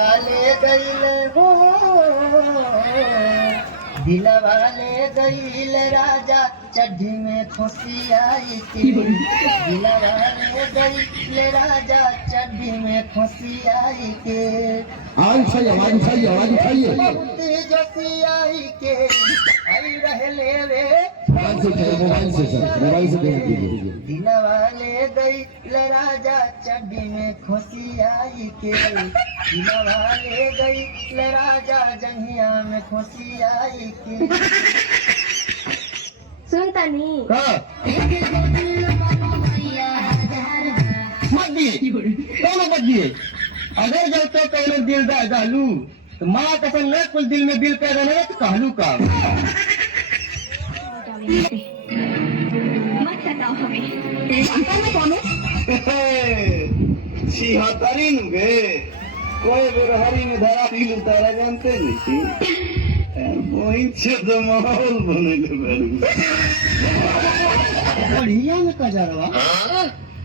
ले गईल हो दिलवा ले गईल राजा चड्ढी में खुशी आई के दिलवा ले गईल राजा चड्ढी में खुशी आई के आवाज उठाइए बहुत जसी आई के आई रहले रे मोबाइल से देख दीजिए। दिलवा ले गईल राजा चड्ढी में खुशी आई के दिलवा ले गईल राजा जंगिया में खुशी आई के सुनता नहीं मत दिए अगर जब तो पहले दिल डालू तो माँ कसम न कुल दिल में दिल पैदा नहीं तो कहलू का मत बताओ हमें छिहत्तरी गे कोई बेरहरी में धरा दिल उतारा जानते नहीं वहीं से तो माहौल बने बढ़िया में का जा रहा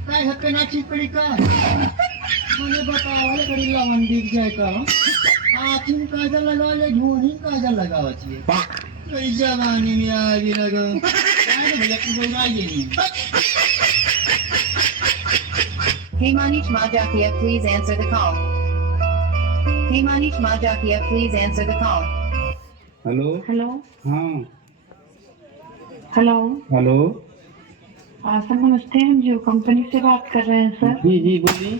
काय हक ना ठीक पड़ी का मैंने बताओ बड़ी लवन दिख जाए का आखिर काजल लगा ले ढूंढी काजल लगावा चाहिए जवानी में आगे लगा भैया की बोलाइए नहीं Hey Manish Majakia, please answer the call. Hey Manish Majakia, please answer the call. Hello hello हाँ हेलो हेलो सर नमस्ते, हम जियो कंपनी से बात कर रहे हैं सर। जी जी बोलिए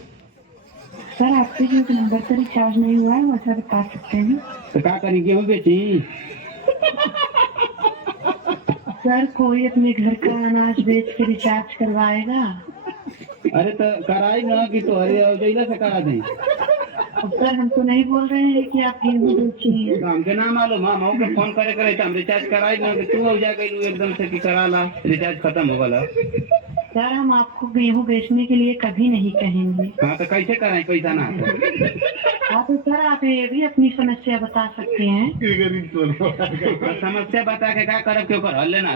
सर आपके जियो के नंबर से रिचार्ज नहीं हुआ है, वो सर बता सकते हैं? तो क्या करेंगे हो बेटी सर कोई अपने घर का अनाज बेच के रिचार्ज करवाएगा? अरे तो कराई ना कि तो अरे और जैला से करा दें अब सर हम तो नहीं बोल रहे हैं कि आप गेहूँ बेचिए। तो हमके ना मालूम हम के फोन करे करे तो हम रिचार्ज कराई ना कि तू हो जा गई एकदम से कि करा ला रिचार्ज खत्म हो गला। सर हम आपको गेहूँ बेचने के लिए कभी नहीं कहेंगे। हाँ तो कैसे कराएं पैसा ना हाँ तो सर आप ये भी अपनी समस्या बता सकते हैं। समस्या बता के क्या करब क्यों कर हल लेना